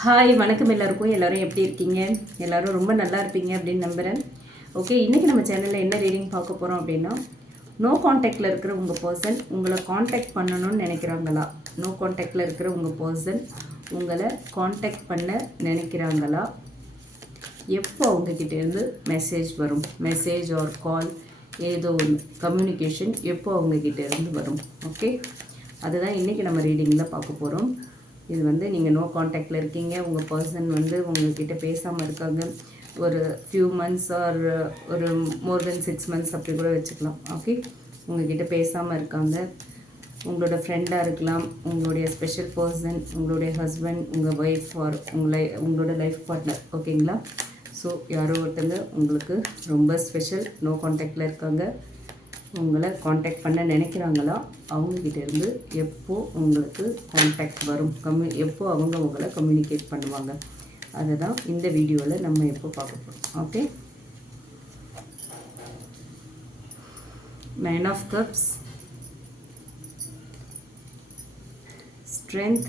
Hi வணக்கம் எல்லாருக்கும். எல்லோரும் எப்படி இருக்கீங்க? எல்லோரும் ரொம்ப நல்லா இருப்பீங்க அப்படின்னு நம்புகிறேன். ஓகே, இன்றைக்கி நம்ம சேனலில் என்ன ரீடிங் பார்க்க போகிறோம் அப்படின்னா, நோ காண்டாக்டில் இருக்கிற உங்கள் பர்சன் உங்களை காண்டாக்ட் பண்ணணும்னு நினைக்கிறாங்களா? நோ காண்டாக்டில் இருக்கிற உங்கள் பர்சன் உங்களை காண்டாக்ட் பண்ண நினைக்கிறாங்களா? எப்போ அவங்கக்கிட்டேருந்து மெசேஜ் வரும்? மெசேஜ் ஆர் கால், ஏதோ ஒன்று கம்யூனிகேஷன் எப்போ அவங்கக்கிட்டேருந்து வரும்? ஓகே, அதுதான் இன்றைக்கி நம்ம ரீடிங்கில் பார்க்க போகிறோம். இது வந்து நீங்கள் நோ காண்டாக்டில் இருக்கீங்க, உங்கள் பர்சன் வந்து உங்கள்கிட்ட பேசாமல் இருக்காங்க, ஒரு ஃபியூ மந்த்ஸ் ஆர் ஒரு மோர் தென் 6 மந்த்ஸ் அப்படி கூட வச்சுக்கலாம். ஓகே, உங்கள்கிட்ட பேசாமல் இருக்காங்க. உங்களோட ஃப்ரெண்டாக இருக்கலாம், உங்களுடைய ஸ்பெஷல் பர்சன், உங்களுடைய ஹஸ்பண்ட், உங்கள் ஒய்ஃப் ஆர் உங்களோட லைஃப் பார்ட்னர். ஓகேங்களா? ஸோ யாரோ ஒருத்தங்க உங்களுக்கு ரொம்ப ஸ்பெஷல், நோ காண்டாக்டில் இருக்காங்க, உங்களை காண்டாக்ட் பண்ண நினைக்கிறாங்களா? அவங்கக்கிட்டேருந்து எப்போ உங்களுக்கு காண்டாக்ட் வரும்? எப்போ அவங்க உங்களை கம்யூனிகேட் பண்ணுவாங்க? அதை தான் இந்த வீடியோவில் நம்ம எப்போ பார்க்க போகிறோம். Okay, 9 of Cups, Strength,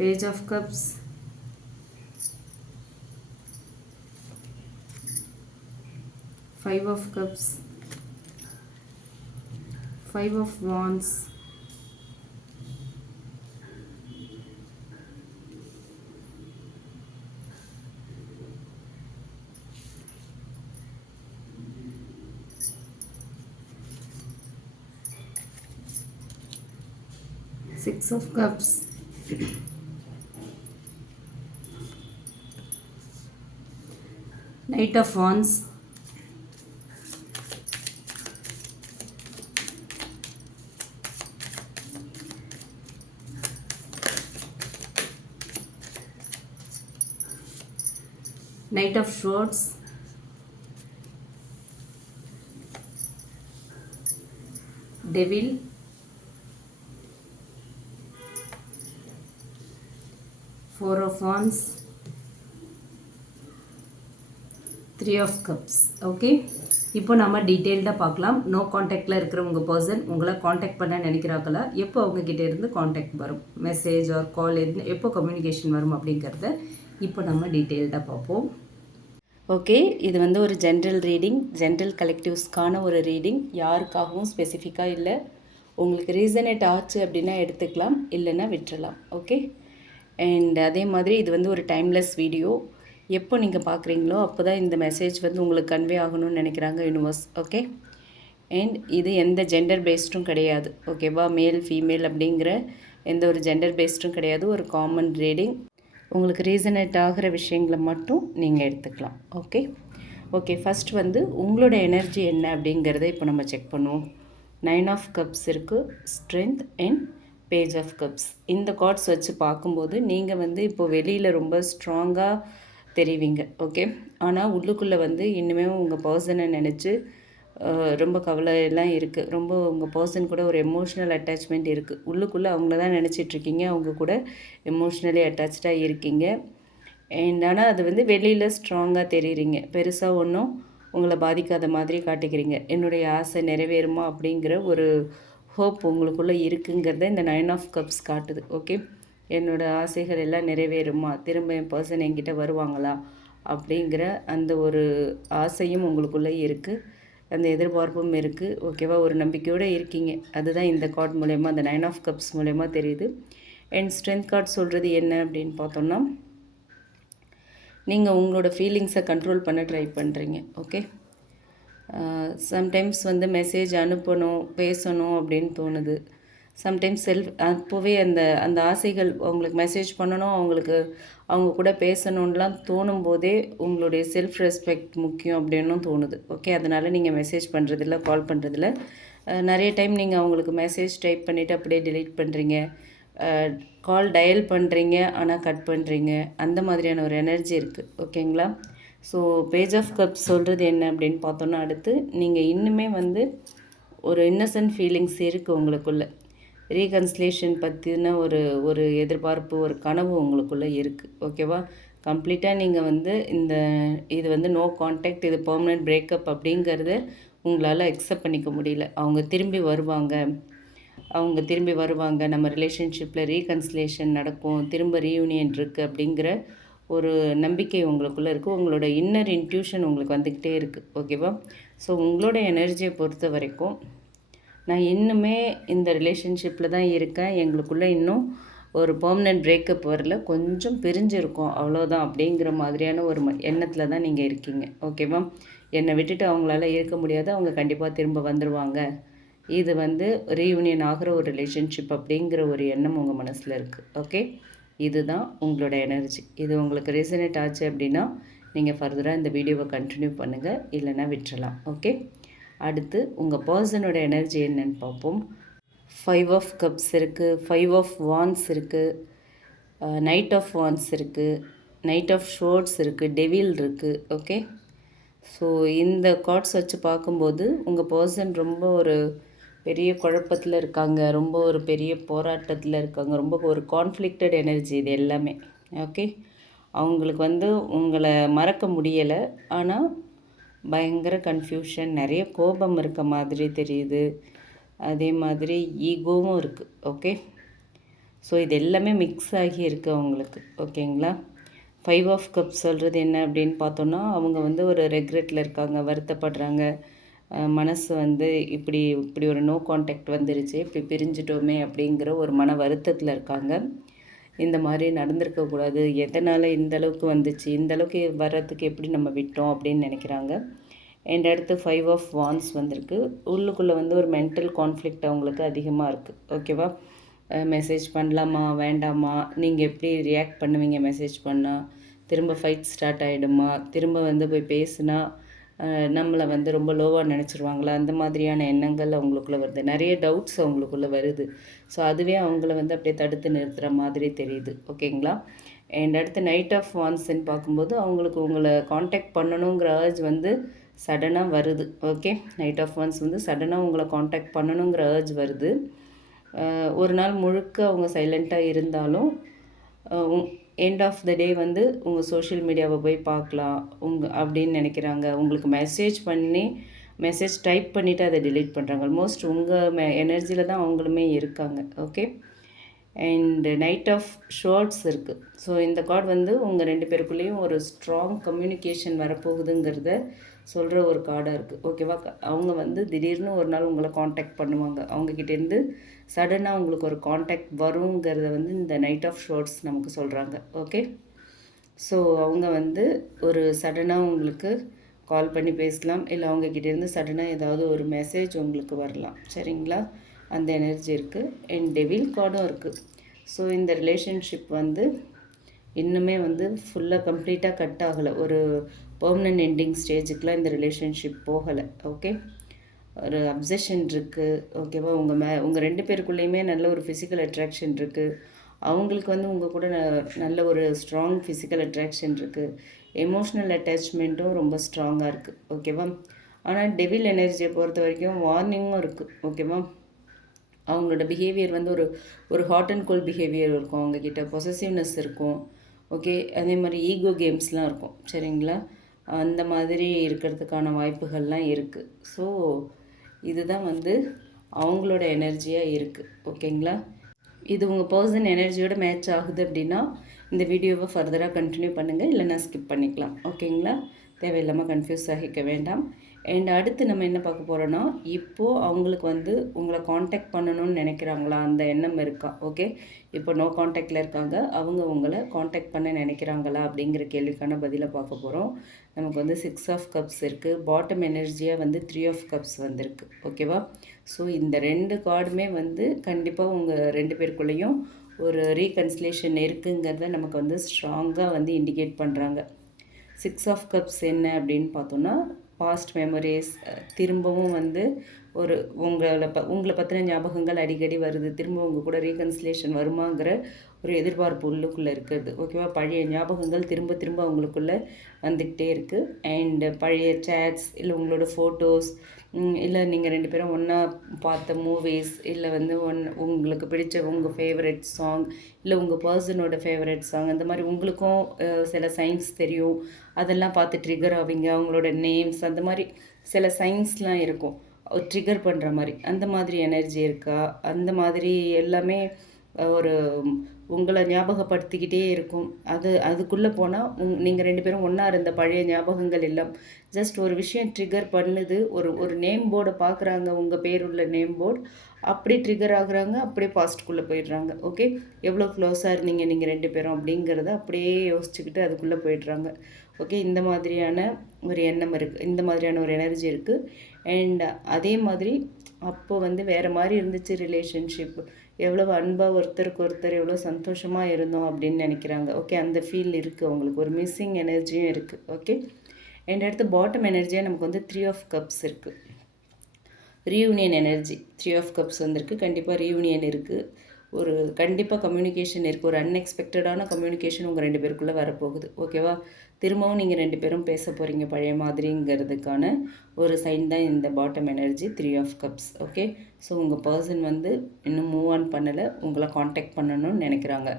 Page of Cups, Five of Cups, Five of Wands, Six of Cups, Knight of Wands, Knight of Swords, Devil, Four of Wands, Three of Cups. Okay, இப்போ நம்ம டீட்டெயில்டாக பார்க்கலாம். நோ காண்டாக்டில் இருக்கிற உங்கள் person உங்களை contact பண்ண நினைக்கிறாங்களா? எப்போ அவங்கக்கிட்ட இருந்து காண்டாக்ட் வரும்? மெசேஜ் ஆர் கால் எப்போ கம்யூனிகேஷன் வரும் அப்படிங்கிறத இப்போ நம்ம டீட்டெயில்டாக பார்ப்போம். ஓகே, இது வந்து ஒரு ஜென்ரல் ரீடிங், ஜென்ரல் கலெக்டிவ்ஸ்க்கான ஒரு ரீடிங். யாருக்காகவும் ஸ்பெசிஃபிக்காக இல்லை. உங்களுக்கு ரீசனேட் ஆச்சு அப்படின்னா எடுத்துக்கலாம், இல்லைன்னா விட்டுறலாம். ஓகே, அண்ட் அதே மாதிரி இது வந்து ஒரு டைம்லெஸ் வீடியோ. எப்போ நீங்கள் பார்க்குறீங்களோ அப்போ தான் இந்த மெசேஜ் வந்து உங்களுக்கு கன்வே ஆகணும்னு நினைக்கிறாங்க யூனிவர்ஸ். ஓகே, அண்ட் இது எந்த ஜெண்டர் பேஸ்டும் கிடையாது. ஓகேவா? மேல் ஃபீமேல் அப்படிங்கிற எந்த ஒரு ஜெண்டர் பேஸ்டும் கிடையாது. ஒரு காமன் ரீடிங். உங்களுக்கு ரீசனேட் ஆகிற விஷயங்களை மட்டும் நீங்கள் எடுத்துக்கலாம். ஓகே ஓகே ஃபஸ்ட் வந்து உங்களோட எனர்ஜி என்ன அப்படிங்கிறத இப்போ நம்ம செக் பண்ணுவோம். 9 ஆஃப் கப்ஸ் இருக்குது, strength and page of cups. இந்த கார்ட்ஸ் வச்சு பார்க்கும்போது நீங்கள் வந்து இப்போது வெளியில் ரொம்ப ஸ்ட்ராங்காக தெரிவிங்க. ஓகே, ஆனால் உள்ளுக்குள்ளே வந்து இன்னுமே உங்கள் பர்சனை நினச்சி ரொம்ப கவலையெல்லாம் இருக்குது. ரொம்ப உங்கள் பர்சன் கூட ஒரு எமோஷ்னல் அட்டாச்மெண்ட் இருக்குது. உள்ளுக்குள்ளே அவங்கள தான் நினச்சிட்ருக்கீங்க, அவங்க கூட எமோஷ்னலி அட்டாச்சாக இருக்கீங்க. அண்ட் ஆனால் அது வந்து வெளியில் ஸ்ட்ராங்காக தெரியுறீங்க. பெருசாக ஒன்றும் உங்களை பாதிக்காத மாதிரி காட்டிக்கிறீங்க. என்னுடைய ஆசை நிறைவேறுமா அப்படிங்கிற ஒரு ஹோப் உங்களுக்குள்ளே இருக்குங்கிறத இந்த 9 ஆஃப் கப்ஸ் காட்டுது. ஓகே, என்னோடய ஆசைகள் எல்லாம் நிறைவேறுமா, திரும்ப என் பர்சன் என்கிட்ட வருவாங்களா அப்படிங்கிற அந்த ஒரு ஆசையும் உங்களுக்குள்ளே இருக்குது, அந்த எதிர்பார்ப்பும் இருக்குது. ஓகேவா? ஒரு நம்பிக்கையோடு இருக்கீங்க. அதுதான் இந்த கார்ட் மூலயமா, அந்த 9 ஆஃப் கப்ஸ் மூலயமா தெரியுது. அண்ட் ஸ்ட்ரென்த் கார்ட் சொல்கிறது என்ன அப்படின்னு பார்த்தோம்னா, நீங்கள் உங்களோட ஃபீலிங்ஸை கண்ட்ரோல் பண்ண ட்ரை பண்ணுறீங்க. ஓகே, சம்டைம்ஸ் வந்து மெசேஜ் அனுப்பணும், பேசணும் அப்படின்னு தோணுது. சம்டைம்ஸ் அப்போவே அந்த அந்த ஆசைகள் அவங்களுக்கு மெசேஜ் பண்ணணும், அவங்க கூட பேசணுன்னெலாம் தோணும் போதே உங்களுடைய செல்ஃப் ரெஸ்பெக்ட் முக்கியம் அப்படின்னும் தோணுது. ஓகே, அதனால் நீங்கள் மெசேஜ் பண்ணுறதில்ல, கால் பண்ணுறதில்ல. நிறைய டைம் நீங்கள் அவங்களுக்கு மெசேஜ் டைப் பண்ணிவிட்டு அப்படியே டிலீட் பண்ணுறீங்க, கால் டயல் பண்ணுறீங்க ஆனால் கட் பண்ணுறீங்க. அந்த மாதிரியான ஒரு எனர்ஜி இருக்குது. ஓகேங்களா? ஸோ பேஜ் ஆஃப் கப்ஸ் சொல்கிறது என்ன அப்படின்னு பார்த்தோன்னா, அடுத்து நீங்கள் இன்னுமே வந்து ஒரு இன்னசென்ட் ஃபீலிங்ஸ் இருக்குது உங்களுக்குள்ளே. ரீகன்சிலேஷன் பற்றின ஒரு எதிர்பார்ப்பு, ஒரு கனவு உங்களுக்குள்ளே இருக்குது. ஓகேவா? கம்ப்ளீட்டாக நீங்கள் வந்து இது வந்து நோ கான்டாக்ட், இது பெர்மனெண்ட் பிரேக்கப் அப்படிங்கிறத உங்களால் அக்செப்ட் பண்ணிக்க முடியல. அவங்க திரும்பி வருவாங்க, அவங்க திரும்பி வருவாங்க, நம்ம ரிலேஷன்ஷிப்பில் ரீகன்சிலேஷன் நடக்கும், திரும்ப ரீயூனியன் இருக்குது அப்படிங்கிற ஒரு நம்பிக்கை உங்களுக்குள்ளே இருக்குது. உங்களோட இன்னர் இன்ட்யூஷன் உங்களுக்கு வந்துக்கிட்டே இருக்குது. ஓகேவா? ஸோ உங்களோட எனர்ஜியை பொறுத்த வரைக்கும் நான் இன்னுமே இந்த ரிலேஷன்ஷிப்பில் தான் இருக்கேன், எங்களுக்குள்ளே இன்னும் ஒரு பெர்மனெண்ட் பிரேக்கப் வரல, கொஞ்சம் பிரிஞ்சிருக்கோம் அவ்வளோதான் அப்படிங்கிற மாதிரியான ஒரு எண்ணத்தில் தான் நீங்கள் இருக்கீங்க. ஓகேவா? என்னை விட்டுட்டு அவங்களால இருக்க முடியாது, அவங்க கண்டிப்பாக திரும்ப வந்துடுவாங்க, இது ரீயூனியன் ஆகிற ஒரு ரிலேஷன்ஷிப் அப்படிங்கிற ஒரு எண்ணம் உங்கள் மனசில் இருக்குது. ஓகே, இதுதான் உங்களோட எனர்ஜி. இது உங்களுக்கு ரெசனேட் ஆச்சு அப்படின்னா நீங்கள் ஃபர்தராக இந்த வீடியோவை கண்டினியூ பண்ணுங்கள், இல்லைன்னா விட்டுறலாம். ஓகே, அடுத்து உங்கள் பர்சனோட எனர்ஜி என்னன்னு பார்ப்போம். 5 ஆஃப் கப்ஸ் இருக்குது, 5 ஆஃப் வான்ஸ் இருக்குது, நைட் ஆஃப் வான்ஸ் இருக்குது, நைட் ஆஃப் ஷோர்ட்ஸ் இருக்குது, டெவில் இருக்குது. ஓகே, ஸோ இந்த கார்ட்ஸ் வச்சு பார்க்கும்போது உங்கள் பர்சன் ரொம்ப ஒரு பெரிய குழப்பத்தில் இருக்காங்க, ரொம்ப ஒரு பெரிய போராட்டத்தில் இருக்காங்க, ரொம்ப ஒரு கான்ஃப்ளிக்டட் எனர்ஜி இது எல்லாமே. ஓகே, அவங்களுக்கு உங்களை மறக்க முடியலை, ஆனால் பயங்கர கன்ஃபியூஷன், நிறைய கோபம் இருக்க மாதிரி தெரியுது, அதே மாதிரி ஈகோவும் இருக்குது. ஓகே, ஸோ இது எல்லாமே மிக்ஸ் ஆகி இருக்குது அவங்களுக்கு. ஓகேங்களா? 5 ஆஃப் கப்ஸ் சொல்கிறது என்ன அப்படின்னு பார்த்தோன்னா, அவங்க ஒரு ரெக்ரெட்டில் இருக்காங்க, வருத்தப்படுறாங்க, மனசு இப்படி இப்படி ஒரு நோ கான்டாக்ட் வந்துருச்சு, இப்படி பிரிஞ்சிட்டோமே அப்படிங்கிற ஒரு மன வருத்தத்தில் இருக்காங்க. இந்த மாதிரி நடந்திருக்கக்கூடாது, எதனால் இந்தளவுக்கு வந்துச்சு, இந்தளவுக்கு வர்றதுக்கு எப்படி நம்ம விட்டோம் அப்படின்னு நினைக்கிறாங்க. அண்ட் அடுத்து 5 ஆஃப் வான்ஸ் வந்திருக்கு. உள்ளுக்குள்ளே ஒரு மென்டல் கான்ஃப்ளிக்ட் அவங்களுக்கு அதிகமாக இருக்குது. ஓகேவா? மெசேஜ் பண்ணலாமா வேண்டாமா, நீங்கள் எப்படி ரியாக்ட் பண்ணுவீங்க மெசேஜ் பண்ணால், திரும்ப ஃபைட் ஸ்டார்ட் ஆகிடுமா, திரும்ப போய் பேசுனா நம்மளை ரொம்ப லோவாக நினச்சிருவாங்களா, அந்த மாதிரியான எண்ணங்கள் அவங்களுக்குள்ளே வருது, நிறைய டவுட்ஸ் அவங்களுக்குள்ளே வருது. ஸோ அதுவே அவங்கள அப்படியே தடுத்து நிறுத்துகிற மாதிரி தெரியுது. ஓகேங்களா? அண்ட் அடுத்து நைட் ஆஃப் வான்ஸ்ன்னு பார்க்கும்போது அவங்களுக்கு உங்களை காண்டாக்ட் பண்ணணுங்கிற அர்ஜ் சடனாக வருது. ஓகே, நைட் ஆஃப் வான்ஸ் சடனாக உங்களை காண்டாக்ட் பண்ணணுங்கிற அர்ஜ் வருது. ஒரு நாள் முழுக்க அவங்க சைலண்ட்டாக இருந்தாலும் எண்ட் ஆஃப் த டே உங்கள் சோஷியல் மீடியாவை போய் பார்க்கலாம் அப்படின்னு நினைக்கிறாங்க. உங்களுக்கு மெசேஜ் டைப் பண்ணிவிட்டு அதை டிலீட் பண்ணுறாங்க. ஆல்மோஸ்ட் உங்கள் எனர்ஜியில் தான் அவங்களுமே இருக்காங்க. Okay, and knight of swords இருக்குது. ஸோ இந்த கார்டு உங்கள் 2 பேருக்குள்ளேயும் ஒரு ஸ்ட்ராங் கம்யூனிகேஷன் வரப்போகுதுங்கிறத சொல்கிற ஒரு கார்டாக இருக்குது. ஓகேவா? அவங்க திடீர்னு ஒரு நாள் உங்களை காண்டாக்ட் பண்ணுவாங்க, அவங்கக்கிட்டேருந்து சடனாக உங்களுக்கு ஒரு காண்டாக்ட் வருங்கிறத இந்த நைட் ஆஃப் ஷார்ட்ஸ் நமக்கு சொல்கிறாங்க. ஓகே, ஸோ அவங்க ஒரு சடனாக உங்களுக்கு கால் பண்ணி பேசலாம், இல்லை அவங்கக்கிட்டேருந்து சடனாக ஏதாவது ஒரு மெசேஜ் உங்களுக்கு வரலாம். சரிங்களா? அந்த எனர்ஜி இருக்குது. அண்ட் டெவில் கார்டும் இருக்குது. ஸோ இந்த ரிலேஷன்ஷிப் இன்னுமே ஃபுல்லாக கம்ப்ளீட்டாக கட் ஆகலை, ஒரு பெர்மனன்ட் எண்டிங் ஸ்டேஜுக்கெலாம் இந்த ரிலேஷன்ஷிப் போகலை. ஓகே, ஒரு அப்சஷன் இருக்குது. ஓகேவா? உங்கள் 2 பேருக்குள்ளேயுமே நல்ல ஒரு ஃபிசிக்கல் அட்ராக்ஷன் இருக்குது. அவங்களுக்கு உங்கள் கூட நல்ல ஒரு ஸ்ட்ராங் ஃபிசிக்கல் அட்ராக்ஷன் இருக்குது. எமோஷ்னல் அட்டாச்மெண்ட்டும் ரொம்ப ஸ்ட்ராங்காக இருக்குது. ஓகேவா? ஆனால் டெவில் எனர்ஜியை பொறுத்த வரைக்கும் வார்னிங்கும் இருக்குது. ஓகேவா? அவங்களோட பிஹேவியர் ஒரு ஹாட் அண்ட் கோல்ட் பிஹேவியர் இருக்கும், அவங்கக்கிட்ட பொசசிவ்னஸ் இருக்கும். ஓகே, அதே மாதிரி ஈகோ கேம்ஸ்லாம் இருக்கும். சரிங்களா? அந்த மாதிரி இருக்கிறதுக்கான வாய்ப்புகள்லாம் இருக்குது. ஸோ இதுதான் அவங்களோட எனர்ஜியாக இருக்குது. ஓகேங்களா? இது உங்கள் பர்சன் எனர்ஜியோட மேட்ச் ஆகுது அப்படின்னா இந்த வீடியோவை ஃபர்தராக கண்டினியூ பண்ணுங்கள், இல்லைனா ஸ்கிப் பண்ணிக்கலாம். ஓகேங்களா? தேவையில்லாமல் கன்ஃபியூஸ் ஆகிக்க வேண்டாம். அண்ட் அடுத்து நம்ம என்ன பார்க்க போகிறோன்னா, இப்போது அவங்களுக்கு உங்களை காண்டாக்ட் பண்ணணும்னு நினைக்கிறாங்களா, அந்த எண்ணம் இருக்கா? ஓகே, இப்போ நோ காண்டாக்டில் இருக்காங்க, அவங்க உங்களை காண்டாக்ட் பண்ண நினைக்கிறாங்களா அப்படிங்கிற கேள்விக்கான பதிலை பார்க்க போகிறோம். நமக்கு 6 ஆஃப் கப்ஸ் இருக்குது, பாட்டம் எனர்ஜியாக 3 ஆஃப் கப்ஸ் வந்திருக்கு. ஓகேவா? ஸோ இந்த 2 கார்டுமே கண்டிப்பாக உங்கள் 2 பேருக்குள்ளேயும் ஒரு ரீகன்சிலேஷன் இருக்குங்கிறத நமக்கு ஸ்ட்ராங்காக இண்டிகேட் பண்ணுறாங்க. 6 ஆஃப் கப்ஸ் என்ன அப்படின்னு பார்த்தோன்னா, பாஸ்ட் மெமரிஸ், திரும்பவும் ஒரு உங்களை பற்றின ஞாபகங்கள் அடிக்கடி வருது, திரும்ப உங்கள் கூட ரீகன்சிலேஷன் வருமாங்கிற ஒரு எதிர்பார்ப்பு உள்ளுக்குள்ளே இருக்குது. ஓகேவா? பழைய ஞாபகங்கள் திரும்ப திரும்ப அவங்களுக்குள்ளே வந்துக்கிட்டே இருக்குது. அண்டு பழைய சேட்ஸ், இல்லை உங்களோட ஃபோட்டோஸ், இல்லை நீங்கள் 2 பேரும் ஒன்றா பார்த்த மூவிஸ், இல்லை உங்களுக்கு பிடிச்ச உங்கள் ஃபேவரட் சாங், இல்லை உங்கள் பர்சனோட ஃபேவரட் சாங், அந்த மாதிரி உங்களுக்கும் சில சைன்ஸ் தெரியும், அதெல்லாம் பார்த்து ட்ரிகர் ஆவீங்க. அவங்களோட நேம்ஸ், அந்த மாதிரி சில சைன்ஸ்லாம் இருக்கும். ட்ரிகர் பண்ணுற மாதிரி அந்த மாதிரி எனர்ஜி இருக்கா? அந்த மாதிரி எல்லாமே ஒரு உங்களை ஞாபகப்படுத்திக்கிட்டே இருக்கும். அதுக்குள்ளே போனால் நீங்கள் 2 பேரும் ஒன்றா இருந்த பழைய ஞாபகங்கள் எல்லாம் ஜஸ்ட் ஒரு விஷயம் ட்ரிகர் பண்ணுது. ஒரு நேம் போர்டை பார்க்குறாங்க, உங்கள் பேர் உள்ள நேம் போர்டு. அப்படி ட்ரிகர் ஆகுறாங்க, அப்படியே பாஸ்ட்டுக்குள்ளே போயிடுறாங்க. ஓகே, எவ்வளோ க்ளோஸாக இருந்தீங்க நீங்கள் 2 பேரும் அப்படிங்கிறத அப்படியே யோசிச்சுக்கிட்டு அதுக்குள்ளே போயிடுறாங்க. ஓகே, இந்த மாதிரியான ஒரு எண்ணம் இருக்குது, இந்த மாதிரியான ஒரு எனர்ஜி இருக்குது. அண்ட் அதே மாதிரி அப்போ வந்து வேறு மாதிரி இருந்துச்சு ரிலேஷன்ஷிப். எவ்வளோ அன்பாக ஒருத்தருக்கு ஒருத்தர் எவ்வளோ சந்தோஷமாக இருந்தோம் அப்படின்னு நினைக்கிறாங்க. ஓகே, அந்த ஃபீல் இருக்குது அவங்களுக்கு. ஒரு மிஸ்ஸிங் எனர்ஜியும் இருக்குது. ஓகே, அண்ட் அடுத்து பாட்டம் எனர்ஜியாக நமக்கு வந்து 3 ஆஃப் கப்ஸ் இருக்குது. ரீயூனியன் எனர்ஜி 3 ஆஃப் கப்ஸ் வந்திருக்கு. கண்டிப்பாக ரீயூனியன் இருக்குது. ஒரு கண்டிப்பாக கம்யூனிகேஷன் இருக்குது. ஒரு அன்எக்ஸ்பெக்டடான கம்யூனிகேஷன் உங்கள் 2 பேருக்குள்ளே வரப்போகுது. ஓகேவா, திரும்பவும் நீங்கள் 2 பேரும் பேச போகிறீங்க பழைய மாதிரிங்கிறதுக்கான ஒரு சைன் தான் இந்த bottom energy 3 of cups. Okay, so உங்கள் பர்சன் வந்து இன்னும் மூவ் ஆன் பண்ணலை, உங்களை காண்டாக்ட் பண்ணணும்னு நினைக்கிறாங்க.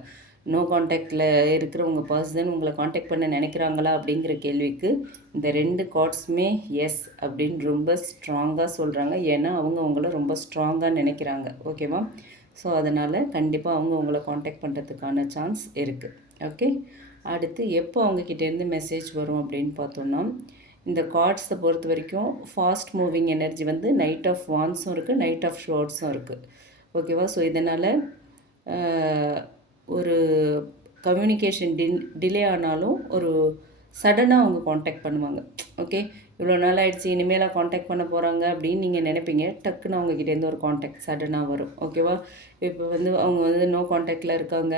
நோ காண்டாக்டில் இருக்கிற உங்கள் பர்சன் உங்களை காண்டாக்ட் பண்ண நினைக்கிறாங்களா அப்படிங்கிற கேள்விக்கு இந்த 2 கார்ட்ஸுமே எஸ் அப்படின்னு ரொம்ப ஸ்ட்ராங்காக சொல்கிறாங்க. ஏன்னா அவங்க உங்களை ரொம்ப ஸ்ட்ராங்காக நினைக்கிறாங்க. ஓகேவா, ஸோ அதனால் கண்டிப்பாக அவங்க உங்களை காண்டாக்ட் பண்ணுறதுக்கான சான்ஸ் இருக்குது. ஓகே, அடுத்து எப்போ அவங்கக்கிட்டேருந்து மெசேஜ் வரும் அப்படின்னு பார்த்தோன்னா, இந்த கார்ட்ஸை பொறுத்த வரைக்கும் ஃபாஸ்ட் மூவிங் எனர்ஜி வந்து நைட் ஆஃப் வான்ஸும் இருக்குது, நைட் ஆஃப் ஷோர்ட்ஸும் இருக்குது. ஓகேவா, ஸோ இதனால் ஒரு கம்யூனிகேஷன் டிலே ஆனாலும் ஒரு சடனாக அவங்க காண்டாக்ட் பண்ணுவாங்க. ஓகே, இவ்வளோ நாள் ஆகிடுச்சு, இனிமேலாக காண்டாக்ட் பண்ண போகிறாங்க அப்படின்னு நீங்கள் நினைப்பீங்க. டக்குன்னு அவங்கக்கிட்டேருந்து ஒரு காண்டாக்ட் சடனாக வரும். ஓகேவா, இப்போ வந்து அவங்க வந்து நோ காண்டாக்டில் இருக்காங்க,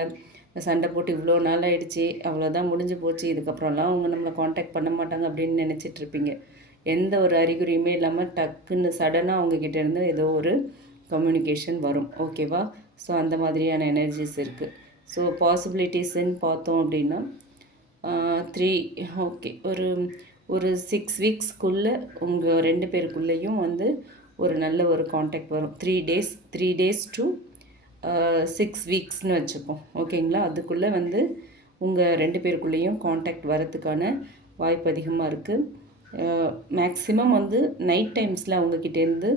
சண்டை போட்டு இவ்வளோ நாள் ஆகிடுச்சு, அவ்வளோதான் முடிஞ்சு போச்சு, இதுக்கப்புறம்லாம் அவங்க நம்மளை காண்டாக்ட் பண்ண மாட்டாங்க அப்படின்னு நினச்சிட்ருப்பீங்க. எந்த ஒரு அறிகுறியுமே இல்லாமல் டக்குன்னு சடனாக அவங்கக்கிட்டேருந்து ஏதோ ஒரு கம்யூனிகேஷன் வரும். ஓகேவா, ஸோ அந்த மாதிரியான எனர்ஜிஸ் இருக்குது. ஸோ பாசிபிலிட்டிஸ்ன்னு பார்த்தோம் அப்படின்னா 3 ஓகே, ஒரு 6 வீக்ஸ்க்குள்ளே உங்கள் 2 பேருக்குள்ளேயும் வந்து ஒரு நல்ல ஒரு காண்டாக்ட் வரும். 3 டேஸ் டு 6 வீக்ஸ்னு வச்சுப்போம். ஓகேங்களா, அதுக்குள்ளே வந்து உங்கள் 2 பேருக்குள்ளேயும் காண்டாக்ட் வரத்துக்கான வாய்ப்பு அதிகமாக இருக்குது. மேக்ஸிமம் வந்து நைட் டைம்ஸில் அவங்கக்கிட்டேருந்து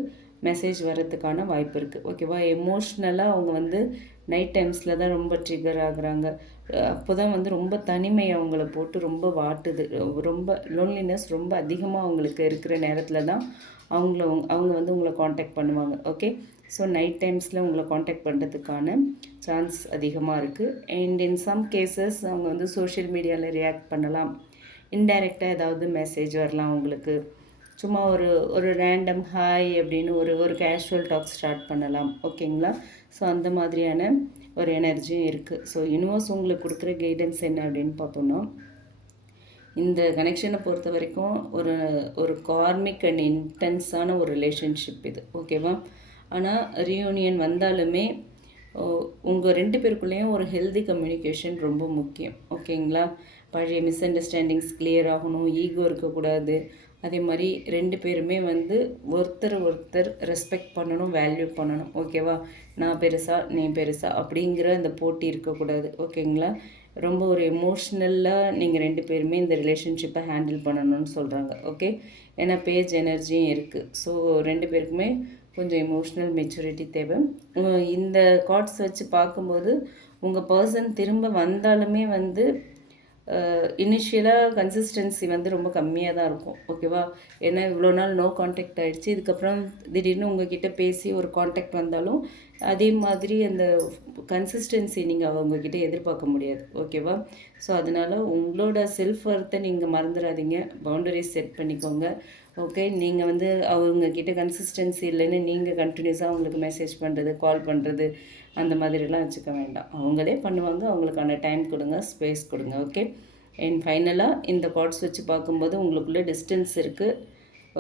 மெசேஜ் வரத்துக்கான வாய்ப்பு இருக்குது. ஓகேவா, எமோஷ்னலாக அவங்க வந்து நைட் டைம்ஸில் தான் ரொம்ப ட்ரிகர் ஆகுறாங்க. அப்போ தான் வந்து ரொம்ப தனிமை அவங்கள போட்டு ரொம்ப வாட்டுது. ரொம்ப லோன்லினஸ் ரொம்ப அதிகமாக அவங்களுக்கு இருக்கிற நேரத்தில் தான் அவங்க வந்து உங்களை காண்டாக்ட் பண்ணுவாங்க. ஓகே, ஸோ நைட் டைம்ஸில் உங்களை காண்டாக்ட் பண்ணுறதுக்கான சான்ஸ் அதிகமாக இருக்குது. அண்ட் இன் சம் கேசஸ் அவங்க வந்து சோஷியல் மீடியாவில் ரியாக்ட் பண்ணலாம். இன்டைரக்டாக ஏதாவது மெசேஜ் வரலாம் உங்களுக்கு. சும்மா ஒரு ரேண்டம் ஹாய் அப்படின்னு ஒரு கேஷுவல் டாக் ஸ்டார்ட் பண்ணலாம். ஓகேங்களா, ஸோ அந்த மாதிரியான ஒரு எனர்ஜியும் இருக்குது. ஸோ யூனிவர்ஸ் உங்களுக்கு கொடுக்குற கைடன்ஸ் என்ன அப்படின்னு பார்த்தோன்னா, இந்த கனெக்ஷனை பொறுத்த வரைக்கும் ஒரு கார்மிக் அண்ட் இன்டென்ஸான ஒரு ரிலேஷன்ஷிப் இது. ஓகேவா, ஆனால் ரீயூனியன் வந்தாலுமே உங்கள் 2 பேருக்குள்ளேயும் ஒரு ஹெல்தி கம்யூனிகேஷன் ரொம்ப முக்கியம். ஓகேங்களா, பழைய மிஸ் அண்டர்ஸ்டாண்டிங்ஸ் கிளியர் ஆகணும், ஈகோ இருக்கக்கூடாது. அதே மாதிரி 2 பேருமே வந்து ஒருத்தர் ரெஸ்பெக்ட் பண்ணணும், வேல்யூ பண்ணணும். ஓகேவா, நான் பெருசா நீ பெருசா அப்படிங்கிற அந்த போட்டி இருக்கக்கூடாது. ஓகேங்களா, ரொம்ப ஒரு எமோஷ்னலாக நீங்கள் 2 பேருமே இந்த ரிலேஷன்ஷிப்பை ஹேண்டில் பண்ணணும்னு சொல்கிறாங்க. ஓகே, ஏன்னா பேஜ் எனர்ஜியும் இருக்குது. ஸோ 2 பேருக்குமே கொஞ்சம் எமோஷ்னல் மெச்சூரிட்டி தேவை. இந்த கார்ட்ஸ் வச்சு பார்க்கும்போது உங்கள் பர்சன் திரும்ப வந்தாலுமே வந்து இனிஷியலாக கன்சிஸ்டன்சி வந்து ரொம்ப கம்மியாக தான் இருக்கும். ஓகேவா, ஏன்னா இவ்வளோ நாள் நோ காண்டாக்ட் ஆகிடுச்சு, இதுக்கப்புறம் திடீர்னு உங்ககிட்ட பேசி ஒரு காண்டாக்ட் வந்தாலும் அதே மாதிரி அந்த கன்சிஸ்டன்சி நீங்கள் அவங்கக்கிட்ட எதிர்பார்க்க முடியாது. ஓகேவா, ஸோ அதனால் உங்களோட செல்ஃப் ஒர்த்தை நீங்கள் மறந்துடாதீங்க, பவுண்டரிஸ் செட் பண்ணிக்கோங்க. ஓகே, நீங்கள் வந்து அவங்கக்கிட்ட கன்சிஸ்டன்சி இல்லைன்னு நீங்கள் கண்டினியூஸாக அவங்களுக்கு மெசேஜ் பண்ணுறது, கால் பண்ணுறது அந்த மாதிரிலாம் வச்சுக்க வேண்டாம். அவங்களே பண்ணுவாங்க, அவங்களுக்கான டைம் கொடுங்க, ஸ்பேஸ் கொடுங்க. ஓகே, அண்ட் ஃபைனலாக இந்த கார்ட்ஸ் வச்சு பார்க்கும்போது உங்களுக்குள்ளே டிஸ்டன்ஸ் இருக்குது.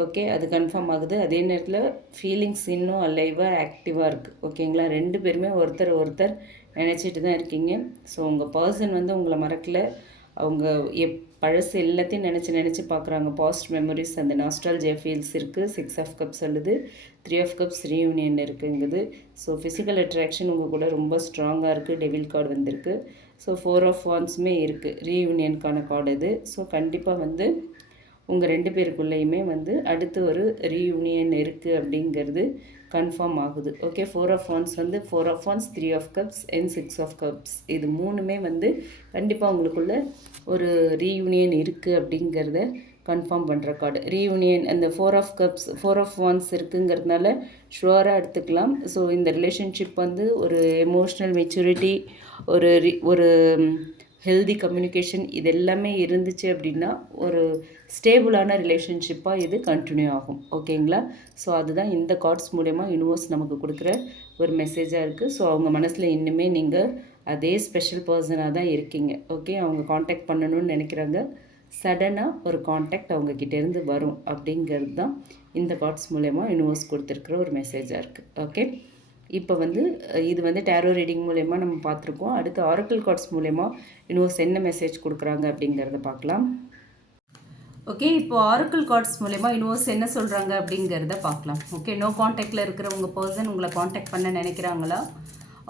ஓகே, அது கன்ஃபார்ம் ஆகுது. அதே நேரத்தில் ஃபீலிங்ஸ் இன்னும் அலைவாக ஆக்டிவாக இருக்குது. ஓகேங்களா, 2 பேருமே ஒருத்தர் நினச்சிட்டு தான் இருக்கீங்க. ஸோ உங்கள் பர்சன் வந்து உங்களை மறக்கலை. அவங்க பழசு எல்லாத்தையும் நினச்சி பார்க்குறாங்க. பாஸ்ட் மெமரிஸ், அந்த நாஸ்டால்ஜியா ஃபீல்ஸ் இருக்குது. 6 ஆஃப் கப்ஸ் சொல்லுது. 3 ஆஃப் கப்ஸ் ரீயூனியன் இருக்குங்குது. ஸோ ஃபிசிக்கல் அட்ராக்ஷன் உங்கள் கூட ரொம்ப ஸ்ட்ராங்காக இருக்குது. டெவில் கார்டு வந்திருக்கு. ஸோ 4 ஆஃப் வான்ஸுமே இருக்குது. ரீயூனியனுக்கான கார்டு இது. ஸோ கண்டிப்பாக வந்து உங்கள் 2 பேருக்குள்ளேயுமே வந்து அடுத்து ஒரு ரீயூனியன் இருக்குது அப்படிங்கிறது கன்ஃபார்ம் ஆகுது. ஓகே, 4 ஆஃப் ஒன்ஸ் வந்து 4 of wands, 3 of cups and 6 of cups, இது மூணுமே வந்து கண்டிப்பாக உங்களுக்குள்ள ஒரு ரீயூனியன் இருக்குது அப்படிங்கிறத கன்ஃபார்ம் பண்ணுற கார்டு. ரீயூனியன் அந்த 4 ஆஃப் கப்ஸ் 4 ஆஃப் ஒன்ஸ் இருக்குங்கிறதுனால ஷுவராக எடுத்துக்கலாம். ஸோ இந்த ரிலேஷன்ஷிப் வந்து ஒரு எமோஷ்னல் மெச்சூரிட்டி, ஒரு ஹெல்தி கம்யூனிகேஷன் இது எல்லாமே இருந்துச்சு அப்படின்னா ஒரு ஸ்டேபிளான ரிலேஷன்ஷிப்பாக இது கண்டினியூ ஆகும். ஓகேங்களா? ஸோ அதுதான் இந்த கார்ட்ஸ் மூலயமா யூனிவர்ஸ் நமக்கு கொடுக்குற ஒரு மெசேஜாக இருக்குது. ஸோ அவங்க மனசில் இன்னுமே நீங்கள் அதே ஸ்பெஷல் பர்சனாக தான் இருக்கீங்க. ஓகே, அவங்க காண்டாக்ட் பண்ணணும்னு நினைக்கிறாங்க. சடனாக ஒரு காண்டாக்ட் அவங்கக்கிட்டேருந்து வரும் அப்படிங்கிறது தான் இந்த கார்ட்ஸ் மூலயமா யூனிவர்ஸ் கொடுத்துருக்குற ஒரு மெசேஜாக இருக்குது. ஓகே, இப்போ வந்து இது வந்து டேரோ ரீடிங் மூலயமா நம்ம பார்த்துருக்கோம். அடுத்து ஆரக்கிள் கார்ட்ஸ் மூலயமா யூனிவர்ஸ் என்ன மெசேஜ் கொடுக்குறாங்க அப்படிங்கிறத பார்க்கலாம். ஓகே, இப்போ ஆரக்கிள் கார்ட்ஸ் மூலயமா யூனிவர்ஸ் என்ன சொல்கிறாங்க அப்படிங்கிறத பார்க்கலாம். ஓகே, நோ காண்டாக்டில் இருக்கிற உங்கள் பர்சன் உங்களை காண்டாக்ட் பண்ண நினைக்கிறாங்களா,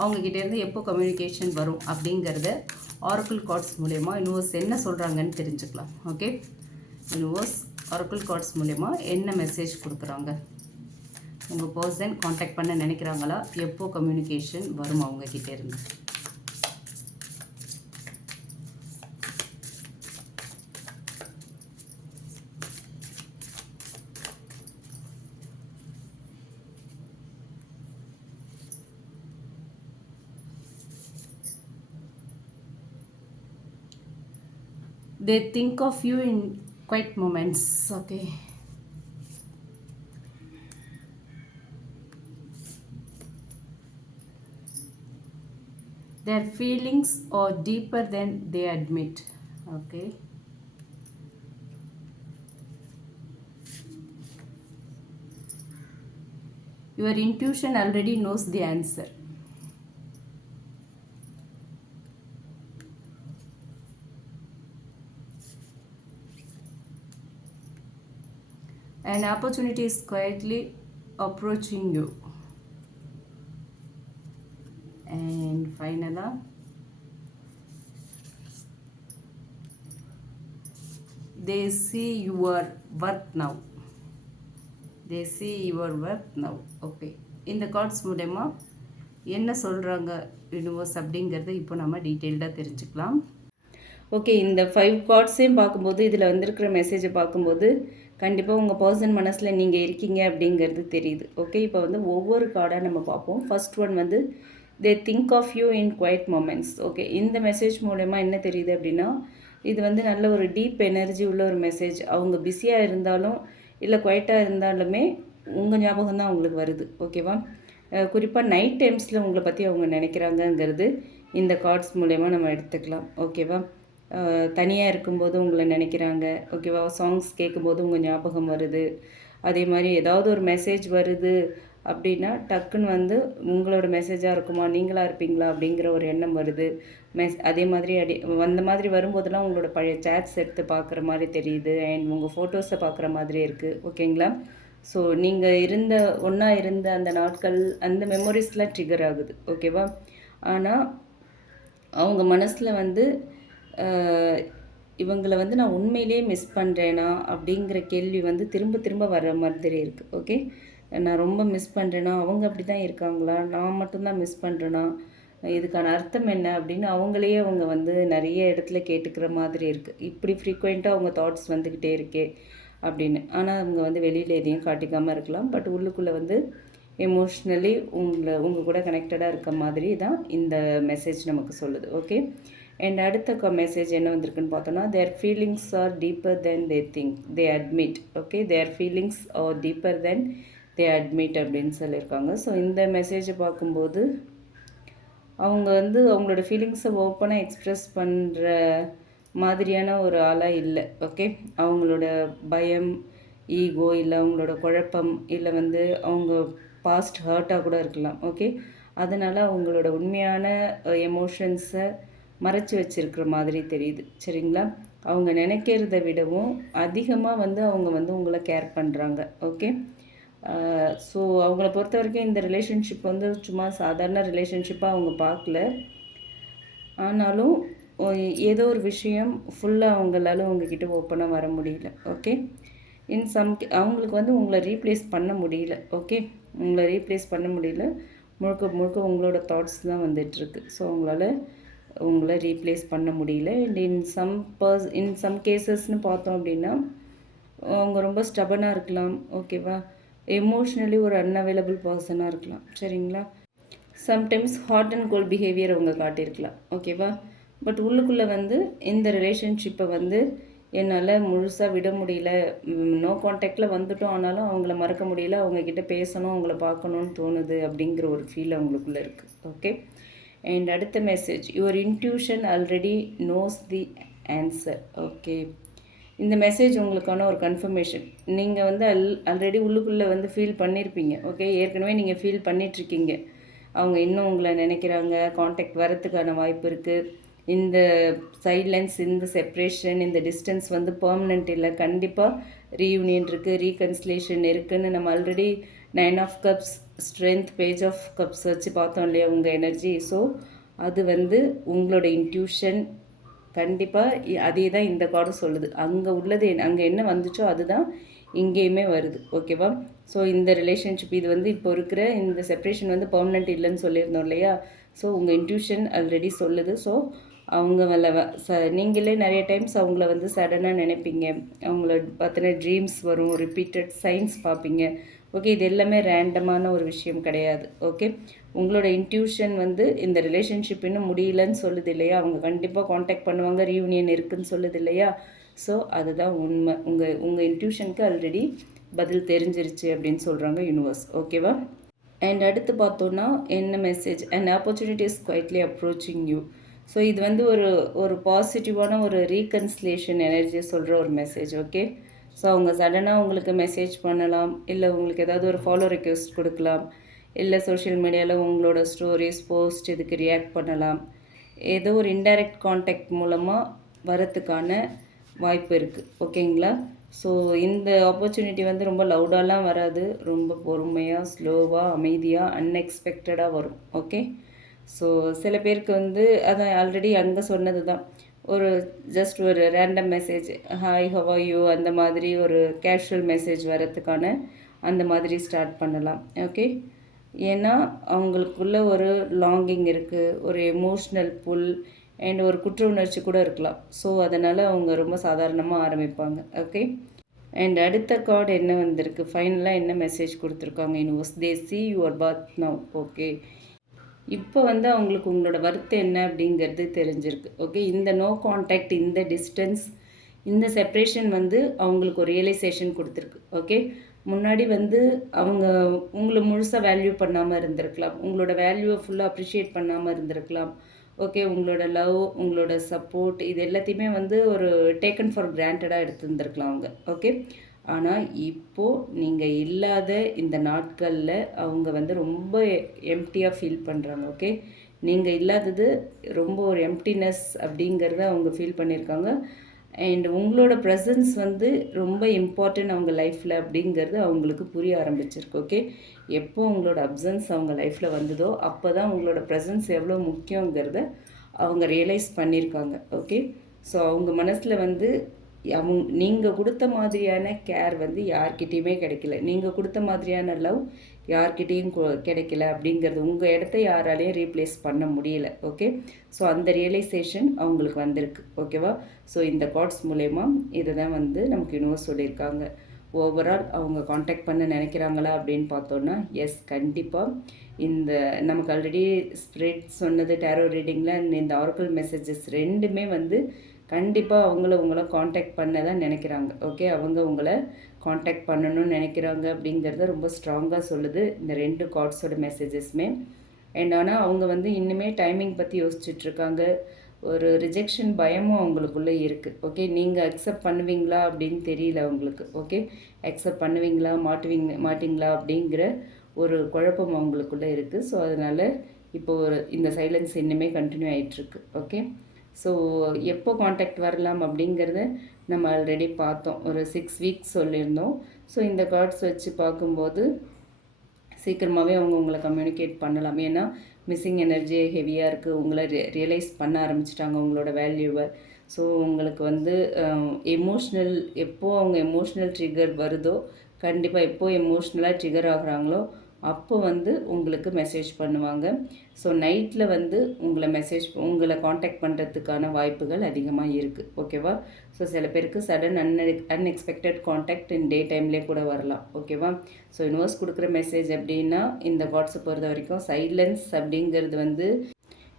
அவங்கக்கிட்டேருந்து எப்போ கம்யூனிகேஷன் வரும் அப்படிங்கிறத ஆரக்கிள் கார்ட்ஸ் மூலயமா யூனிவர்ஸ் என்ன சொல்கிறாங்கன்னு தெரிஞ்சுக்கலாம். ஓகே, யூனிவர்ஸ் ஆரக்கிள் கார்ட்ஸ் மூலயமா என்ன மெசேஜ் கொடுக்குறாங்க, உங்கள் பர்சன் காண்டாக்ட் பண்ண நினைக்கிறாங்களா, எப்போ கம்யூனிகேஷன் வரும் அவங்கக்கிட்டேருந்து. They think of you in quiet moments. Okay. Their feelings are deeper than they admit. Okay. Your intuition already knows the answer. An opportunity is quietly approaching you. And finally, they see your worth now. They see your worth now. Okay, இந்த cards மூலமா என்ன சொல்கிறாங்க universe அப்படிங்கிறத இப்போ நம்ம டீட்டெயில்டாக தெரிஞ்சுக்கலாம். Okay, இந்த 5 கார்ட்ஸையும் பார்க்கும்போது இதில் வந்திருக்கிற மெசேஜை பார்க்கும்போது கண்டிப்பாக உங்கள் பர்சன் மனசில் நீங்கள் இருக்கீங்க அப்படிங்கிறது தெரியுது. ஓகே, இப்போ வந்து ஒவ்வொரு கார்டாக நம்ம பார்ப்போம். ஃபர்ஸ்ட் ஒன் வந்து they think of you in quiet moments. ஓகே, இந்த மெசேஜ் மூலமா என்ன தெரியுது அப்படின்னா இது வந்து நல்ல ஒரு டீப் எனர்ஜி உள்ள ஒரு மெசேஜ். அவங்க பிஸியாக இருந்தாலும் இல்லை குவைட்டாக இருந்தாலுமே உங்கள் ஞாபகம் தான் அவங்களுக்கு வருது. ஓகேவா? குறிப்பாக நைட் டைம்ஸில் உங்களை பற்றி அவங்க நினைக்கிறாங்கங்கிறது இந்த கார்ட்ஸ் மூலமா நம்ம எடுத்துக்கலாம். ஓகேவா? தனியாக இருக்கும்போது உங்களை நினைக்கிறாங்க. ஓகேவா? சாங்ஸ் கேட்கும்போது உங்கள் ஞாபகம் வருது. அதே மாதிரி ஏதாவது ஒரு மெசேஜ் வருது அப்படின்னா டக்குன்னு வந்து உங்களோட மெசேஜாக இருக்குமா, நீங்களாக இருப்பீங்களா அப்படிங்கிற ஒரு எண்ணம் வருது. அதே மாதிரி அந்த மாதிரி வரும்போதெல்லாம் உங்களோட பழைய சேட்ஸ் எடுத்து பார்க்குற மாதிரி தெரியுது. அண்ட் உங்கள் ஃபோட்டோஸை பார்க்குற மாதிரி இருக்குது. ஓகேங்களா? ஸோ நீங்கள் ஒன்றா இருந்த அந்த நாட்கள் அந்த மெமரிஸ்லாம் ட்ரிகர் ஆகுது. ஓகேவா? ஆனால் அவங்க மனசில் வந்து இவங்களை வந்து நான் உண்மையிலே மிஸ் பண்ணுறேனா அப்படிங்கிற கேள்வி வந்து திரும்ப திரும்ப வர மாதிரி இருக்குது. ஓகே, நான் ரொம்ப மிஸ் பண்ணுறேனா, அவங்க அப்படி தான் இருக்காங்களா, நான் மட்டும்தான் மிஸ் பண்ணுறேனா, இதுக்கான அர்த்தம் என்ன அப்படின்னு அவங்க வந்து நிறைய இடத்துல கேட்டுக்கிற மாதிரி இருக்குது. இப்படி ஃப்ரீக்வெண்ட்டாக அவங்க தாட்ஸ் வந்துக்கிட்டே இருக்கே அப்படின்னு. ஆனால் அவங்க வந்து வெளியில் எதையும் காட்டிக்காமல் இருக்கலாம். பட் உள்ளுக்குள்ளே வந்து எமோஷ்னலி உங்கள் கூட கனெக்டடாக இருக்க மாதிரி தான் இந்த மெசேஜ் நமக்கு சொல்லுது. ஓகே, அண்ட் அடுத்த மெசேஜ் என்ன வந்திருக்குன்னு பார்த்தோன்னா their feelings are deeper than they think they admit. Okay, their feelings are deeper than they admit அப்படின்னு சொல்லியிருக்காங்க. ஸோ இந்த மெசேஜை பார்க்கும்போது அவங்க வந்து அவங்களோட ஃபீலிங்ஸை ஓப்பனாக எக்ஸ்ப்ரெஸ் பண்ணுற மாதிரியான ஒரு ஆளாக இல்லை. ஓகே, அவங்களோட பயம், ஈகோ, இல்லை அவங்களோட குழப்பம், இல்லை வந்து அவங்க பாஸ்ட் ஹர்ட்டாக கூட இருக்கலாம். ஓகே, அதனால் அவங்களோட உண்மையான எமோஷன்ஸை மறைச்சி வச்சுருக்கிற மாதிரி தெரியுது. சரிங்களா? அவங்க நினைக்கிறத விடவும் அதிகமாக வந்து அவங்க வந்து உங்களை கேர் பண்ணுறாங்க. ஓகே, ஸோ அவங்கள பொறுத்த வரைக்கும் இந்த ரிலேஷன்ஷிப் வந்து சும்மா சாதாரண ரிலேஷன்ஷிப்பாக அவங்க பார்க்கல. ஆனாலும் ஏதோ ஒரு விஷயம் ஃபுல்லாக அவங்களால உங்ககிட்ட ஓப்பனாக வர முடியல. ஓகே, இன் சம் அவங்களுக்கு வந்து உங்களை ரீப்ளேஸ் பண்ண முடியல. ஓகே, உங்களை ரீப்ளேஸ் பண்ண முடியல. முழுக்க முழுக்க உங்களோட தாட்ஸ் தான் வந்துட்டுருக்கு. ஸோ உங்களால் உங்களை ரீப்ளேஸ் பண்ண முடியல. அண்ட் இன் சம் கேசஸ்னு பார்த்தோம் அப்படின்னா அவங்க ரொம்ப ஸ்டபனாக இருக்கலாம். ஓகேவா, எமோஷ்னலி ஒரு அன்அவைலபிள் பர்சனாக இருக்கலாம். சரிங்களா, sometimes hot and cold behaviour அவங்க காட்டியிருக்கலாம். ஓகேவா, பட் உள்ளுக்குள்ளே வந்து இந்த ரிலேஷன்ஷிப்பை வந்து என்னால் முழுசாக விட முடியல, நோ கான்டாக்டில் வந்துட்டோம், ஆனாலும் அவங்கள மறக்க முடியல, அவங்கக்கிட்ட பேசணும், அவங்கள பார்க்கணுன்னு தோணுது அப்படிங்கிற ஒரு ஃபீல் அவங்களுக்குள்ளே இருக்குது. ஓகே, அண்ட் அடுத்த message, your intuition already nose the answer. Okay, இந்த மெசேஜ் உங்களுக்கான ஒரு கன்ஃபர்மேஷன். நீங்கள் வந்து ஆல்ரெடி உள்ளுக்குள்ளே வந்து ஃபீல் பண்ணியிருப்பீங்க. ஓகே, ஏற்கனவே நீங்கள் ஃபீல் பண்ணிகிட்ருக்கீங்க, அவங்க இன்னும் உங்களை நினைக்கிறாங்க, காண்டாக்ட் வரத்துக்கான வாய்ப்பு இருக்குது. இந்த சைலன்ஸ், இந்த செப்ரேஷன், இந்த டிஸ்டன்ஸ் வந்து பர்மனெண்ட் இல்லை, கண்டிப்பாக ரீயூனியன் இருக்குது, ரீகன்சிலேஷன் இருக்குதுன்னு நம்ம already 9 of cups, strength, page of cups வச்சு பார்த்தோம் இல்லையா உங்கள் எனர்ஜி. ஸோ அது வந்து உங்களோட இன்ட்யூஷன் கண்டிப்பாக அதே தான் இந்த கார்டும் சொல்லுது. அங்கே உள்ளது அங்கே என்ன வந்துச்சோ அதுதான் இங்கேயுமே வருது. ஓகேவா, ஸோ இந்த ரிலேஷன்ஷிப் இது வந்து இப்போ இருக்கிற இந்த செப்ரேஷன் வந்து பர்மனெண்ட் இல்லைன்னு சொல்லியிருந்தோம் இல்லையா. ஸோ உங்கள் இன்ட்யூஷன் ஆல்ரெடி சொல்லுது. ஸோ அவங்க நீங்களே நிறைய டைம்ஸ் அவங்கள வந்து சடனாக நினைப்பீங்க, அவங்கள பற்றின ட்ரீம்ஸ் வரும், ரிப்பீட்டட் சைன்ஸ் பார்ப்பீங்க. ஓகே, இது எல்லாமே ரேண்டமான ஒரு விஷயம் கிடையாது. ஓகே, உங்களோட இன்ட்யூஷன் வந்து இந்த ரிலேஷன்ஷிப் இன்னும் முடியலன்னு சொல்லுது இல்லையா, அவங்க கண்டிப்பாக காண்டாக்ட் பண்ணுவாங்க, ரீயூனியன் இருக்குதுன்னு சொல்லுது இல்லையா. ஸோ அதுதான் உண்மை. உங்கள் இன்ட்யூஷனுக்கு ஆல்ரெடி பதில் தெரிஞ்சிருச்சு அப்படின்னு சொல்கிறாங்க யூனிவர்ஸ். ஓகேவா, அண்ட் அடுத்து பார்த்தோன்னா என்ன message, and opportunity is quietly approaching you. So இது வந்து ஒரு பாசிட்டிவான ஒரு ரீகன்சிலேஷன் எனர்ஜியை சொல்கிற ஒரு மெசேஜ். ஓகே, ஸோ அவங்க சடனாக உங்களுக்கு மெசேஜ் பண்ணலாம், இல்லை உங்களுக்கு ஏதாவது ஒரு ஃபாலோ ரிக்வெஸ்ட் கொடுக்கலாம், இல்லை சோஷியல் மீடியாவில் உங்களோட ஸ்டோரிஸ், போஸ்ட் இதுக்கு ரியாக்ட் பண்ணலாம். ஏதோ ஒரு இன்டைரக்ட் கான்டாக்ட் மூலமாக வரத்துக்கான வாய்ப்பு இருக்குது. ஓகேங்களா, ஸோ இந்த ஆப்பர்ச்சுனிட்டி வந்து ரொம்ப லவுடாலாம் வராது, ரொம்ப பொறுமையாக, ஸ்லோவாக, அமைதியாக, அன்எக்ஸ்பெக்டடாக வரும். ஓகே, ஸோ சில பேருக்கு வந்து அதான் ஆல்ரெடி அங்கே சொன்னது தான், ஒரு ஜஸ்ட் ஒரு random message, hi how are you, அந்த மாதிரி ஒரு கேஷுவல் மெசேஜ் வரத்துக்கான அந்த மாதிரி ஸ்டார்ட் பண்ணலாம். ஓகே, ஏன்னா அவங்களுக்குள்ள ஒரு லாங்கிங் இருக்குது, ஒரு எமோஷ்னல் புல் அண்ட் ஒரு குற்ற உணர்ச்சி கூட இருக்கலாம். ஸோ அதனால் அவங்க ரொம்ப சாதாரணமாக ஆரம்பிப்பாங்க. ஓகே, அண்ட் அடுத்த கார்டு என்ன வந்திருக்கு, ஃபைனலாக என்ன மெசேஜ் கொடுத்துருக்காங்க universe, they see your birth now. Okay, இப்போ வந்து அவங்களுக்கு உங்களோட வருத்தம் என்ன அப்படிங்கிறது தெரிஞ்சிருக்கு. ஓகே, இந்த நோ கான்டாக்ட், இந்த டிஸ்டன்ஸ், இந்த செப்ரேஷன் வந்து அவங்களுக்கு ஒரு ரியலைசேஷன் கொடுத்துருக்கு. ஓகே, முன்னாடி வந்து அவங்க உங்களை முழுசாக வேல்யூ பண்ணாமல் இருந்திருக்கலாம், உங்களோட வேல்யூவை ஃபுல்லாக அப்ரிஷியேட் பண்ணாமல் இருந்திருக்கலாம். ஓகே, உங்களோட லவ், உங்களோட சப்போர்ட், இது எல்லாத்தையுமே வந்து ஒரு டேக்கன் ஃபார் கிராண்டடாக எடுத்துருந்துருக்கலாம் அவங்க. ஓகே, ஆனால் இப்போது நீங்கள் இல்லாத இந்த நாட்களில் அவங்க வந்து ரொம்ப எம்டியாக ஃபீல் பண்ணுறாங்க. ஓகே, நீங்கள் இல்லாதது ரொம்ப ஒரு எம்டினஸ் அப்படிங்கிறத அவங்க ஃபீல் பண்ணியிருக்காங்க. அண்ட் உங்களோட ப்ரெசன்ஸ் வந்து ரொம்ப இம்பார்ட்டன்ட் அவங்க லைஃப்பில் அப்படிங்கிறது அவங்களுக்கு புரிய ஆரம்பிச்சிருக்கு. ஓகே, எப்போ உங்களோட அப்சன்ஸ் அவங்க லைஃப்பில் வந்ததோ அப்போ தான் உங்களோட ப்ரெசன்ஸ் எவ்வளோ முக்கியங்கிறத அவங்க ரியலைஸ் பண்ணியிருக்காங்க. ஓகே, ஸோ அவங்க மனசில் வந்து நீங்கள் கொடுத்த மாதிரியான கேர் வந்து யார்கிட்டையுமே கிடைக்கல, நீங்கள் கொடுத்த மாதிரியான லவ் யார்கிட்டையும் கிடைக்கல அப்படிங்கிறது, உங்கள் இடத்த யாராலையும் ரீப்ளேஸ் பண்ண முடியல. ஓகே, ஸோ அந்த ரியலைசேஷன் அவங்களுக்கு வந்திருக்கு. ஓகேவா, ஸோ இந்த கார்ட்ஸ் மூலயமா இதை தான் வந்து நமக்கு யூனிவர்ஸ் சொல்லியிருக்காங்க. ஓவரால் அவங்க காண்டாக்ட் பண்ண நினைக்கிறாங்களா அப்படின்னு பார்த்தோன்னா எஸ், கண்டிப்பாக. இந்த நமக்கு ஆல்ரெடி ஸ்ப்ரெட் சொன்னது டேரோ ரீடிங்கில் இந்த ஆரக்கிள் மெசேஜஸ் ரெண்டுமே வந்து கண்டிப்பாக உங்களை காண்டாக்ட் பண்ண தான் நினைக்கிறாங்க. ஓகே, அவங்க உங்களை காண்டாக்ட் பண்ணணும்னு நினைக்கிறாங்க அப்படிங்கிறத ரொம்ப ஸ்ட்ராங்காக சொல்லுது இந்த 2 கார்ட்ஸோட மெசேஜஸ்மே. அண்ட் ஆனால் அவங்க வந்து இன்னுமே டைமிங் பற்றி யோசிச்சுட்ருக்காங்க, ஒரு ரிஜெக்ஷன் பயமும் அவங்களுக்குள்ளே இருக்குது. ஓகே, நீங்கள் அக்செப்ட் பண்ணுவீங்களா அப்படின்னு தெரியல அவங்களுக்கு. ஓகே, அக்செப்ட் பண்ணுவீங்களா மாட்டிங்களா அப்படிங்கிற ஒரு குழப்பம் அவங்களுக்குள்ளே இருக்குது. ஸோ அதனால் இப்போது இந்த சைலன்ஸ் இன்னுமே கண்டினியூ ஆகிட்டுருக்கு. ஓகே, ஸோ எப்போ காண்டாக்ட் வரலாம் அப்படிங்கிறத நம்ம ஆல்ரெடி பார்த்தோம், ஒரு 6 வீக்ஸ் சொல்லியிருந்தோம். ஸோ இந்த கார்ட்ஸ் வச்சு பார்க்கும்போது சீக்கிரமாகவே அவங்க உங்களை கம்யூனிகேட் பண்ணலாம். ஏன்னா மிஸ்ஸிங் எனர்ஜி ஹெவியாக இருக்குது, உங்களை ரியலைஸ் பண்ண ஆரம்பிச்சிட்டாங்க உங்களோட வேல்யூவை. ஸோ உங்களுக்கு வந்து எமோஷ்னல் எப்போது அவங்க எமோஷ்னல் ட்ரிகர் வருதோ, கண்டிப்பாக எப்போது எமோஷ்னலாக ட்ரிகர் ஆகுறாங்களோ அப்போ வந்து உங்களுக்கு மெசேஜ் பண்ணுவாங்க. ஸோ நைட்டில் வந்து உங்களை காண்டாக்ட் பண்ணுறதுக்கான வாய்ப்புகள் அதிகமாக இருக்குது. ஓகேவா? ஸோ சில பேருக்கு சடன் அன்எக்ஸ்பெக்டட் காண்டாக்ட் டே டைம்லேயே கூட வரலாம். ஓகேவா? ஸோ யூனிவர்ஸ் கொடுக்குற மெசேஜ் அப்படின்னா இந்த காட்ஸை பொறுத்த வரைக்கும் சைலன்ஸ் அப்படிங்கிறது வந்து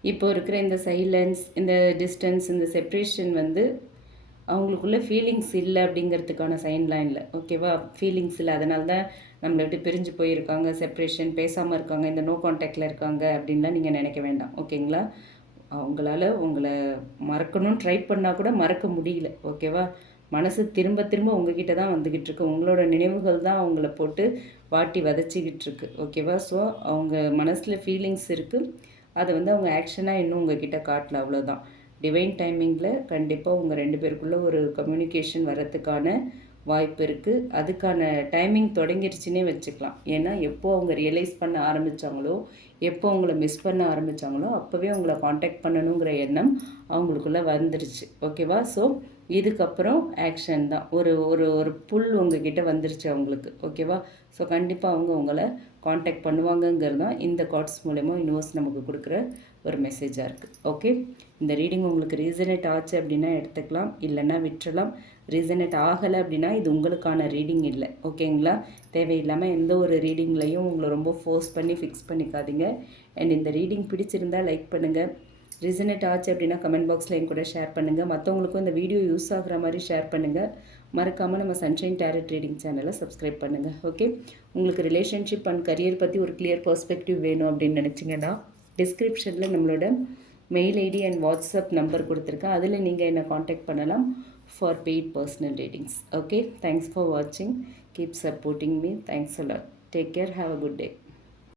இப்போ இருக்கிற இந்த சைலன்ஸ், இந்த டிஸ்டன்ஸ், இந்த செப்ரேஷன் வந்து அவங்களுக்குள்ள ஃபீலிங்ஸ் இல்லை அப்படிங்கிறதுக்கான சைன்லாம் இல்லை. ஓகேவா? ஃபீலிங்ஸ் இல்லை, அதனால தான் நம்மளை விட்டு பிரிஞ்சு போயிருக்காங்க, செப்ரேஷன், பேசாமல் இருக்காங்க, இந்த நோ காண்டாக்டில் இருக்காங்க அப்படின்லாம் நீங்கள் நினைக்க வேண்டாம். ஓகேங்களா? அவங்களால உங்களை மறக்கணும்னு ட்ரை பண்ணால் கூட மறக்க முடியல. ஓகேவா? மனசு திரும்ப திரும்ப உங்ககிட்ட தான் வந்துக்கிட்டு இருக்கு. உங்களோட நினைவுகள் தான் அவங்கள போட்டு வாட்டி வதச்சிக்கிட்டு இருக்கு. ஓகேவா? ஸோ அவங்க மனசில் ஃபீலிங்ஸ் இருக்குது, அதை வந்து அவங்க ஆக்ஷனாக இன்னும் உங்ககிட்ட காட்டல, அவ்வளோதான். டிவைன் டைமிங்கில் கண்டிப்பாக உங்கள் 2 பேருக்குள்ளே ஒரு கம்யூனிகேஷன் வரத்துக்கான வாய்ப்பு இருக்குது. அதுக்கான டைமிங் தொடங்கிருச்சுன்னே வச்சுக்கலாம். ஏன்னா எப்போ அவங்க ரியலைஸ் பண்ண ஆரம்பித்தாங்களோ, எப்போ அவங்கள மிஸ் பண்ண ஆரம்பித்தாங்களோ அப்போவே அவங்கள காண்டாக்ட் பண்ணணுங்கிற எண்ணம் அவங்களுக்குள்ளே வந்துருச்சு. ஓகேவா? ஸோ இதுக்கப்புறம் ஆக்ஷன் தான். ஒரு ஒரு ஒரு புல் உங்ககிட்ட வந்துருச்சு அவங்களுக்கு. ஓகேவா? ஸோ கண்டிப்பாக அவங்க உங்களை காண்டாக்ட் பண்ணுவாங்கங்கிறது தான் இந்த கார்ட்ஸ் மூலமா யூனிவர்ஸ் நமக்கு கொடுக்குற ஒரு மெசேஜாக இருக்குது. ஓகே, இந்த ரீடிங் உங்களுக்கு ரீசனேட் ஆச்சு அப்படின்னா எடுத்துக்கலாம், இல்லைன்னா விட்டுறலாம். ரீசனேட் ஆகலை அப்படின்னா இது உங்களுக்கான ரீடிங் இல்லை. ஓகேங்களா? தேவையில்லாமல் எந்த ஒரு ரீடிங்லையும் உங்களை ரொம்ப ஃபோர்ஸ் பண்ணி ஃபிக்ஸ் பண்ணிக்காதீங்க. அண்ட் இந்த ரீடிங் பிடிச்சிருந்தால் லைக் பண்ணுங்கள். ரீசனேட் ஆச்சு அப்படின்னா கமெண்ட் பாக்ஸில் என் கூட ஷேர் பண்ணுங்கள். மற்றவங்களுக்கும் இந்த வீடியோ யூஸ் ஆகிற மாதிரி ஷேர் பண்ணுங்கள். மறக்காமல் நம்ம சன்ஷைன் டேரட் ரீடிங் சேனலை சப்ஸ்கிரைப் பண்ணுங்கள். ஓகே, உங்களுக்கு ரிலேஷன்ஷிப் அண்ட் கரியர் பற்றி ஒரு கிளியர் பர்ஸ்பெக்டிவ் வேணும் அப்படின்னு நினச்சிங்கன்னா டிஸ்கிரிப்ஷனில் நம்மளோட mail ID and WhatsApp number கொடுத்துருக்கேன். அதில் நீங்கள் என்னை காண்டாக்ட் பண்ணலாம் for paid personal readings. Okay, thanks for வாட்சிங். Keep supporting me. Thanks a lot. Take care. Have a good day.